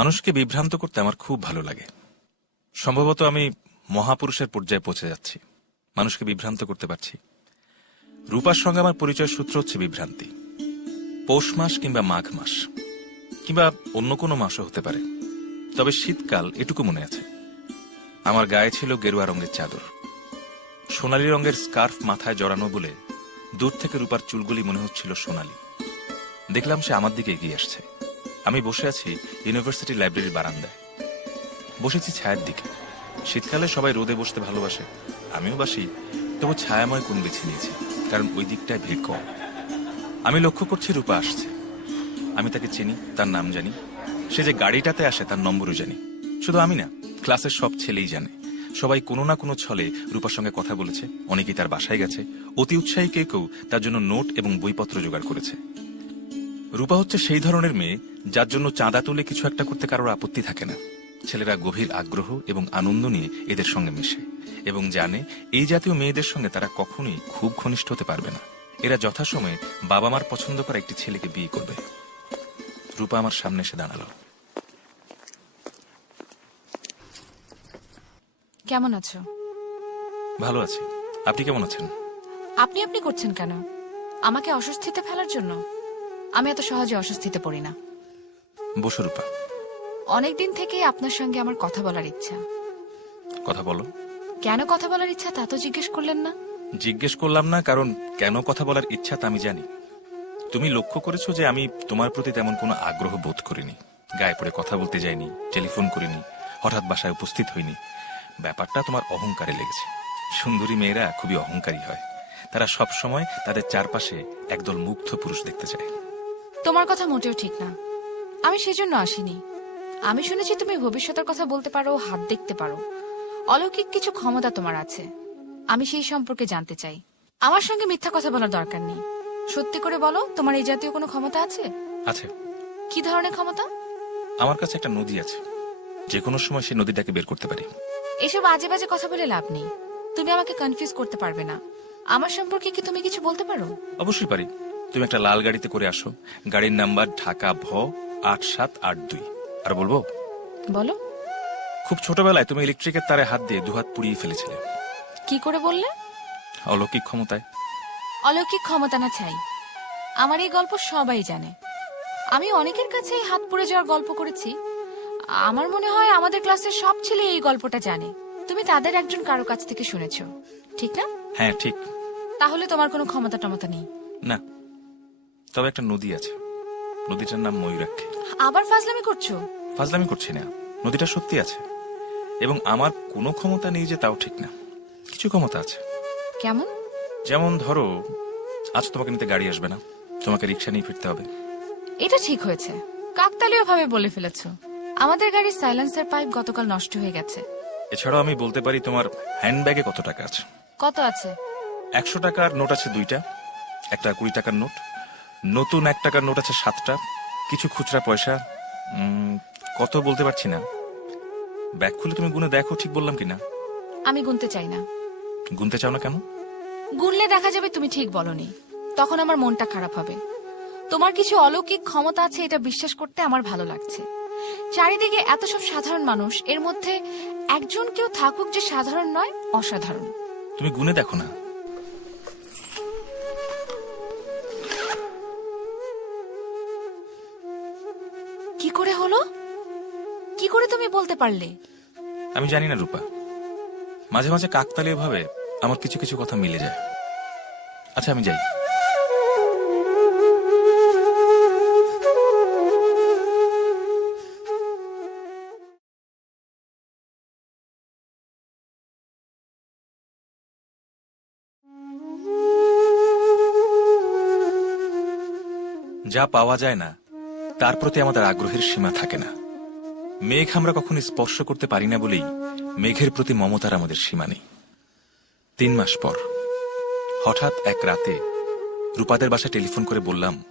মানুষকে বিভ্রান্ত করতে আমার খুব ভালো লাগে। সম্ভবত আমি মহাপুরুষের পর্যায়ে পৌঁছে যাচ্ছি। মানুষকে বিভ্রান্ত করতে পারছি। রূপার সঙ্গে আমার পরিচয় সূত্র হচ্ছে বিভ্রান্তি। পৌষ মাস কিংবা মাঘ মাস, কিংবা অন্য কোনো মাসও হতে পারে। তবে শীতকাল এটুকু মনে আছে। আমার গায়ে ছিল গেরুয়া রঙের চাদর। সোনালী রঙের স্কার্ফ মাথায় জড়ানো বলে দূর থেকে রূপার চুলগুলি মনে হচ্ছিল সোনালী। দেখলাম সে আমার দিকে এগিয়ে আসছে। আমি বসে আছি ইউনিভার্সিটি লাইব্রেরির বারান্দায়। বসেছি ছায়ার দিকে। শীতকালে সবাই রোদে বসতে ভালোবাসে। আমিও বাসি, তবু ছায়াময় কোন বেছে নিয়েছি, কারণ ওই দিকটায় ভিড় কম। আমি লক্ষ্য করছি রূপা আসছে। আমি তাকে চিনি, তার নাম জানি। সে যে গাড়িটাতে আসে, তার নম্বরও জানি। শুধু আমি না, ক্লাসের সব ছেলেই জানে। সবাই কোনো না কোনো ছলে রূপার সঙ্গে কথা বলেছে, অনেকেই তার বাসায় গেছে। অতি উৎসাহী কেউ কেউ তার জন্য নোট এবং বইপত্র জোগাড় করেছে। রূপা হচ্ছে সেই ধরনের মেয়ে যার জন্য চাঁদা তুলে কিছু একটা করতে কারোর আপত্তি থাকে না। ছেলেরা গভীর আগ্রহ এবং আনন্দ নিয়ে এদের সঙ্গে মেশে এবং জানে এই জাতীয় মেয়েদের সঙ্গে তারা কখনোই খুব ঘনিষ্ঠ হতে পারবে না। এরা যথাসময়ে বাবা মার পছন্দ করা একটি ছেলেকে বিয়ে করবে। রূপা আমার সামনে এসে দাঁড়াল। কেমন আছো? ভালো আছি। আপনি কেমন আছেন? আপনি আপনি করছেন কেন? আমাকে অস্বস্তিতে ফেলার জন্য? আমি এত সহজে অস্বস্তিতে পড়ি না। বসু রূপা। অনেকদিন থেকেই আপনার সঙ্গে আমার কথা বলার ইচ্ছা। কথা বলো। কেন কথা বলার ইচ্ছা তা তো জিজ্ঞেস করলেন না। জিজ্ঞেস করলাম না কারণ কেন কথা বলার ইচ্ছা তা আমি জানি। তুমি লক্ষ্য করেছ যে আমি তোমার প্রতি তেমন কোনো আগ্রহ বোধ করিনি। গায়ে পড়ে কথা বলতে যাইনি টেলিফোন করিনি হঠাৎ বাসায় উপস্থিত হইনি। ব্যাপারটা তোমার অহংকারে লেগেছে। সুন্দরী মেয়েরা খুবই অহংকারী হয়। তারা সব সময় তাদের চারপাশে একদল মুগ্ধ পুরুষ দেখতে চায়। তোমার কথা মোটেও ঠিক না। আমি সেজন্য আসিনি। আমি শুনেছি তুমি ভবিষ্যতের কথা বলতে পারো হাত দেখতে পারো। অলৌকিক কিছু ক্ষমতা তোমার আছে। আমি সেই সম্পর্কে জানতে চাই। আমার সঙ্গে মিথ্যা কথা বলার দরকার নেই। সত্যি করে বলো তোমার এই জাতীয় কোনো ক্ষমতা আছে? আছে। কি ধরনের ক্ষমতা? আমার কাছে একটা নদী আছে। যে কোনো সময় সেই নদীটাকে বের করতে পারি। এসব আজে বাজে কথা বলে লাভ নেই। তুমি আমাকে কনফিউজ করতে পারবে না। আমার সম্পর্কে কি তুমি কিছু বলতে পারো? অবশ্যই পারি। তুমি একটা লাল গাড়িতে করে আসো। গাড়ির নাম্বার ঢাকা ভ আট সাত আট দুই। আর বলব? বলো। খুব ছোটবেলায় তুমি ইলেকট্রিকের তারে হাত দিয়ে দুহাত পুড়িয়ে ফেলেছিলে। কি করে বললে? অলৌকিক ক্ষমতায়। অলৌকিক ক্ষমতা না চাই আমার এই গল্প সবাই জানে। আমি অনেকের কাছে এই হাত পুড়ে যাওয়ার গল্প করেছি। আমার মনে হয় আমাদের ক্লাসের সব ছেলে এই গল্পটা জানে। তুমি তাদের একজন কারও কাছ থেকে শুনেছো। ঠিক না? হ্যাঁ ঠিক। তাহলে তোমার কোনো ক্ষমতা টমতা নেই। না। তবে একটা নদী আছে। নদীটার নাম ময়ূরাক্ষী। আবার ফাজলামি করছ? ফাজলামি করছি না। নদীটা সত্যি আছে। এবং আমার কোনো ক্ষমতা নেই যে তাও ঠিক না। কিছু ক্ষমতা আছে। কেমন? যেমন ধরো আজ তোমাকে নিতে গাড়ি আসবে না। তোমাকে রিক্সা নিয়ে ফিরতে হবে। এটা ঠিক হয়েছে। কাকতালীয় ভাবে বলে ফেলেছো। আমাদের গাড়ির সাইলেন্সার পাইপ গতকাল নষ্ট হয়ে গেছে। এছাড়াও আমি বলতে পারি তোমার হ্যান্ডব্যাগে কত টাকা আছে? কত আছে? একশো টাকার নোট আছে দুইটা। একটা কুড়ি টাকার নোট নতুন এক টাকার নোট আছে সাতটা। কিছু খুচরা পয়সা। কত বলতে পারছি না। ব্যাগ খুলে তুমি গুনে দেখো ঠিক বললাম কিনা। আমি গুনতে চাই না। গুনতে চাও না কেন? গুনলে দেখা যাবে তুমি ঠিক বলনি। তখন আমার মনটা খারাপ হবে। তোমার কিছু অলৌকিক ক্ষমতা আছে এটা বিশ্বাস করতে আমার ভালো লাগছে। চারিদিকে এত সব সাধারণ মানুষ এর মধ্যে একজন কেউ থাকুক যে সাধারণ নয় অসাধারণ। তুমি গুনে দেখো না। পারলে। আমি জানি না, রূপা। মাঝে মাঝে কাকতালীয় ভাবে আমার কিছু কিছু কথা মিলে যায়। আচ্ছা আমি যাই। যা পাওয়া যায় না, তার প্রতি আমাদের আগ্রহের সীমা থাকে না। মেঘ আমরা কখনো স্পর্শ করতে পারি না বলেই মেঘের প্রতি মমতার আমাদের সীমা নেই। তিন মাস পর হঠাৎ এক রাতে রূপাদের বাসায় টেলিফোন করে বললাম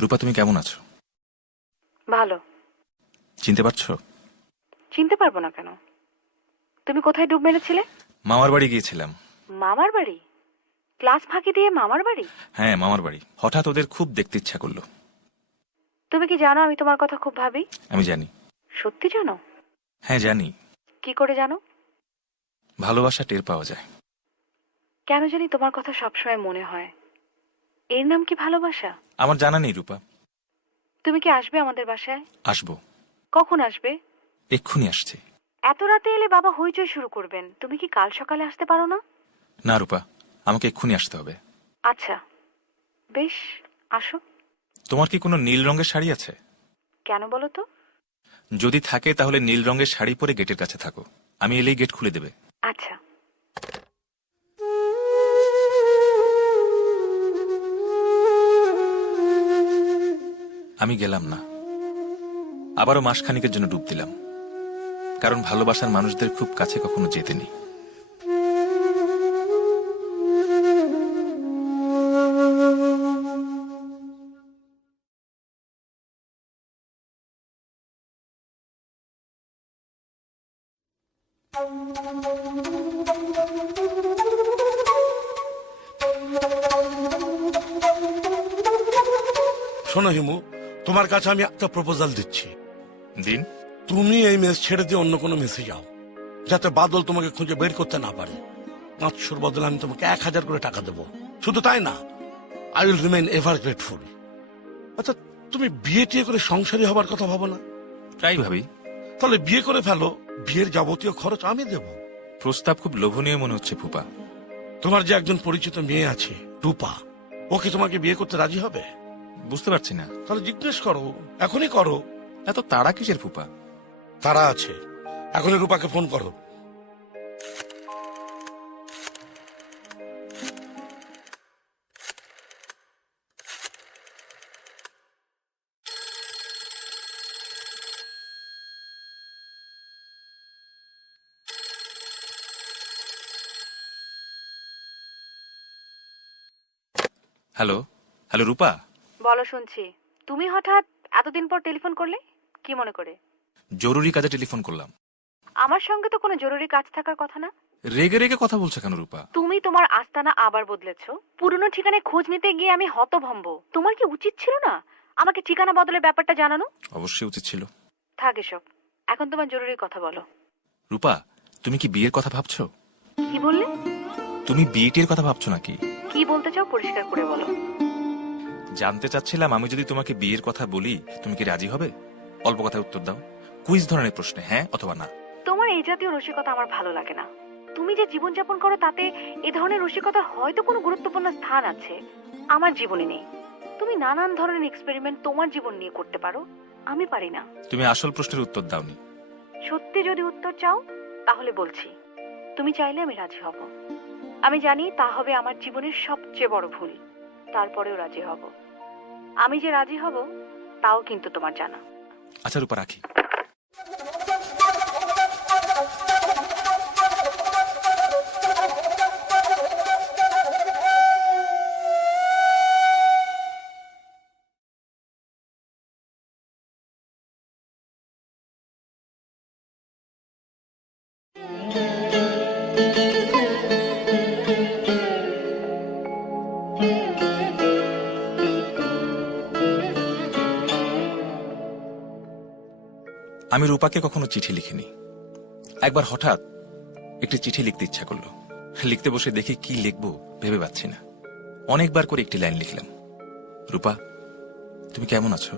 রূপা তুমি কেমন আছো? ভালো। চিনতে পারছ? চিনতে পারব না কেন? তুমি কোথায় ডুব মেরেছিলে? মামার বাড়ি গিয়েছিলাম। মামার বাড়ি? ক্লাস ফাঁকি দিয়ে মামার বাড়ি? হ্যাঁ মামার বাড়ি। হঠাৎ ওদের খুব দেখতে ইচ্ছা করল। তুমি কি জানো আমি তোমার কথা খুব ভাবি? আমি জানি। সত্যি জানো? হ্যাঁ জানি। কি করে জানো? ভালোবাসা টের পাওয়া যায়। কেন জানি তোমার কথা সবসময় মনে হয়। এর নাম কি ভালোবাসা? আমার জানা নেই রূপা। তুমি কি আসবে আমাদের বাসায়? আসব। কখন আসবে? এক্ষুনি আসছে। এত রাতে এলে বাবা হইচই শুরু করবেন। তুমি কি কাল সকালে আসতে পারো না? না রূপা। আমাকে এক্ষুনি আসতে হবে। আচ্ছা। বেশ আসো। তোমার কি কোনো নীল রঙের শাড়ি আছে? কেন বলো তো? যদি থাকে তাহলে নীল রঙের শাড়ি পরে গেটের কাছে থাকো। আমি এলেই গেট খুলে দেবে। আচ্ছা। আমি গেলাম না। আবারও মাসখানিকের জন্য ডুব দিলাম। কারণ ভালোবাসার মানুষদের খুব কাছে কখনো যেতে নেই। শোনো হিমু তোমার কাছে আমি একটা প্রপোজাল দিচ্ছি। দিন। তুমি এই মেস ছেড়ে দিয়ে অন্য কোনো মেসে যাও যাতে বাদল তোমাকে খুঁজে বের করতে না পারে। পাঁচশোর বদলে আমি তোমাকে এক হাজার করে টাকা দেবো। শুধু তাই না I will remain ever grateful আচ্ছা তুমি বিয়ে টিয়ে করে সংসারী হবার কথা ভাবো না? তাই ভাবি। তাহলে বিয়ে করে ফেলো। বিয়ের যাবতীয় খরচ আমি দেব। প্রস্তাব খুব লোভনীয় মনে হচ্ছে ফুপা। তোমার যে একজন পরিচিত মেয়ে আছে টুপা ও কি তোমাকে বিয়ে করতে রাজি হবে? বুঝতে পারছি না। তাহলে জিজ্ঞেস করো এখনই করো। এত তারা কিসের ফুপা? তারা আছে। এখনই রূপাকে ফোন করো। Hello hello Rupa. বলো শুনছি। তুমি হঠাৎ এতদিন পর টেলিফোন করলে? কি মনে করে? জরুরি কাজে টেলিফোন করলাম। আমার সঙ্গে তো কোনো জরুরি কাজ থাকার কথা না। রেগে রেগে কথা বলছো কেন রূপা? তুমি তোমার আস্তানা আবার বদলেছো। পুরনো ঠিকানায় খোঁজ নিতে গিয়ে আমি হতভম্ব। তোমার কি উচিত ছিল না? আমাকে ঠিকানা বদলের ব্যাপারটা জানানো? অবশ্যই উচিত ছিল। থাক এসব। এখন তোমার জরুরি কথা বলো। রূপা তুমি কি বিয়ের কথা ভাবছ? কি বললে? তুমি বিয়েটির কথা ভাবছ নাকি? কি বলতে চাও পরিষ্কার করে বলো। জানতে চাচ্ছিলাম আমি যদি তোমাকে বিয়ের কথা বলি তুমি কি রাজি হবে? অল্প কথায় উত্তর দাও। কুইজ ধরনের প্রশ্নে হ্যাঁ অথবা না? তোমার এই জাতীয় রসিকতা আমার ভালো লাগে না। তুমি যে জীবনযাপন করো তাতে এ ধরনের রসিকতার হয়তো কোনো গুরুত্বপূর্ণ স্থান আছে। আমার জীবনে নেই। তুমি নানান ধরনের এক্সপেরিমেন্ট তোমার জীবন নিয়ে করতে পারো। আমি পারি না। তুমি আসল প্রশ্নের উত্তর দাওনি। সত্যি যদি উত্তর চাও তাহলে বলছি। তুমি চাইলে আমি রাজি হব। আমি জানি তা হবে আমার জীবনের সবচেয়ে বড় ভুল। তারপরেও রাজি হব। আমি যে রাজি হব, তাও কিন্তু তোমার জানা। আচ্ছা রূপা, রাখি। আমি রূপাকে কখনো চিঠি লিখিনি। একবার হঠাৎ একটি চিঠি লিখতে ইচ্ছা করল। লিখতে বসে দেখি কি লিখব ভেবে পাচ্ছি না। অনেকবার করে একটি লাইন লিখলাম। রূপা, তুমি কেমন আছো?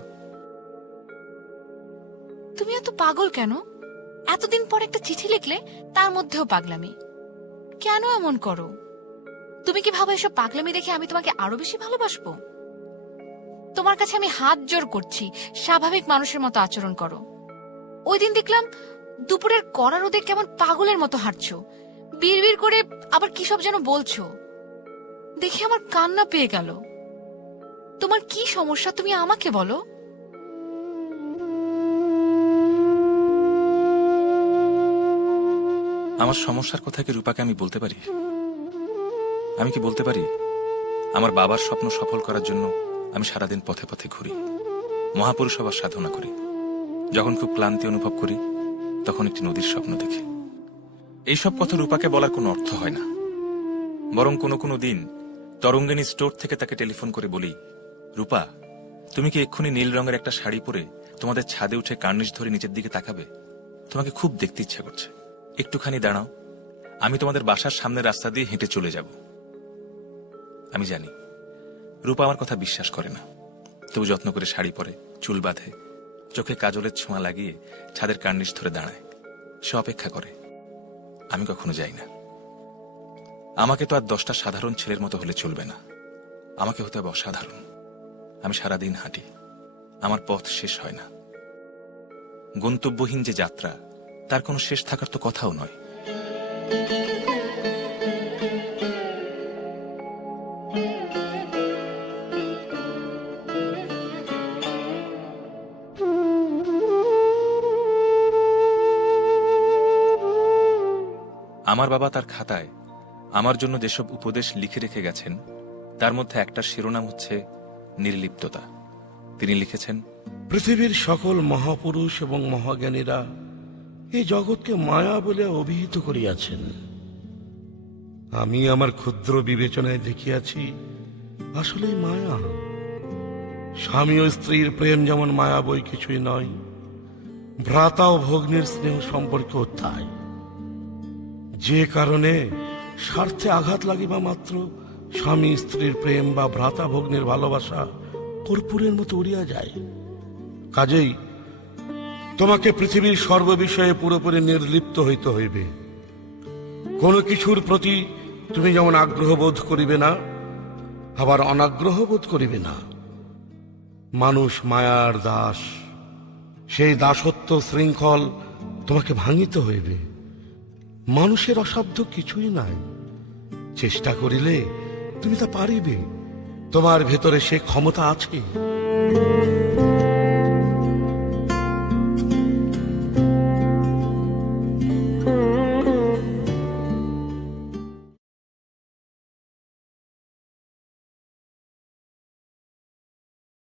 তুমি এত পাগল কেন? এতদিন পর একটা চিঠি লিখলে তার মধ্যেও পাগলামি। কেন এমন করো? তুমি কি ভাবো এসব পাগলামি দেখে আমি তোমাকে আরও বেশি ভালোবাসবো? তোমার কাছে আমি হাত জোর করছি। স্বাভাবিক মানুষের মতো আচরণ করো। ওই দিন দেখলাম দুপুরের কড়া রোদে কেমন পাগলের মতো হাঁটছো। বিড়বিড় করে আবার কি সব যেন বলছো। দেখে আমার কান্না পেয়ে গেল। তোমার কি সমস্যা তুমি আমাকে বলো। আমার সমস্যার কথা কি রূপাকে আমি বলতে পারি? আমি কি বলতে পারি? আমার বাবার স্বপ্ন সফল করার জন্য আমি সারাদিন পথে পথে ঘুরি। মহাপুরুষ সাধনা করি। যখন খুব ক্লান্তি অনুভব করি, তখন একটি নদীর স্বপ্ন দেখি। এইসব কথা রূপাকে বলার কোনো অর্থ হয় না। বরং কোনো কোনো দিন তরঙ্গিনী স্টোর থেকে তাকে টেলিফোন করে বলি, রূপা, তুমি কি এক্ষুনি নীল রঙের একটা শাড়ি পরে তোমাদের ছাদে উঠে কার্নিশ ধরে নিচের দিকে তাকাবে? তোমাকে খুব দেখতে ইচ্ছা করছে। একটুখানি দাঁড়াও, আমি তোমাদের বাসার সামনের রাস্তা দিয়ে হেঁটে চলে যাব। আমি জানি, রূপা আমার কথা বিশ্বাস করে না। তবু যত্ন করে শাড়ি পরে, চুল বাঁধে চোখে কাজলের ছোঁয়া লাগিয়ে ছাদের কার্নিশ ধরে দাঁড়ায়। সে অপেক্ষা করে। আমি কখনো যাই না। আমাকে তো আর দশটা সাধারণ ছেলের মতো হলে চলবে না। আমাকে হতে হবে অসাধারণ। আমি সারাদিন হাঁটি। আমার পথ শেষ হয় না। গন্তব্যহীন যে যাত্রা, তার কোনো শেষ থাকার তো কথাও নয়। আমার বাবা তার খাতায় আমার জন্য যেসব উপদেশ লিখে রেখে গেছেন, তার মধ্যে একটা শিরোনাম হচ্ছে নির্লিপ্ততা। তিনি লিখেছেন, পৃথিবীর সকল মহাপুরুষ এবং মহাজ্ঞানীরা এই জগৎকে মায়া বলে অভিহিত করিয়াছেন। আমি আমার ক্ষুদ্র বিবেচনায় দেখিয়াছি, আসলেই মায়া। স্বামী ও স্ত্রীর প্রেম যেমন মায়া বই কিছুই নয়, ভ্রাতা ও ভগ্নির স্নেহ সম্পর্কেও তাই। যে কারণে স্বার্থে আঘাত লাগিবা মাত্র স্বামী, স্ত্রীর প্রেম বা ভ্রাতা ভগ্নের ভালোবাসা কর্পূরের মতো উড়িয়া যায়। কাজেই তোমাকে পৃথিবীর সর্ববিষয়ে পুরোপুরি নির্লিপ্ত হইতে হইবে। কোনো কিছুর প্রতি তুমি যেমন আগ্রহ বোধ করিবে না, আবার অনাগ্রহ বোধ করিবে না। মানুষ মায়ার দাস, সেই দাসত্ব শৃঙ্খল তোমাকে ভাঙিতে হইবে। মানুষের অসাধ্য কিছুই নাই। চেষ্টা করিলে তুমি তা পারিবে। তোমার ভেতরে সে ক্ষমতা আছে।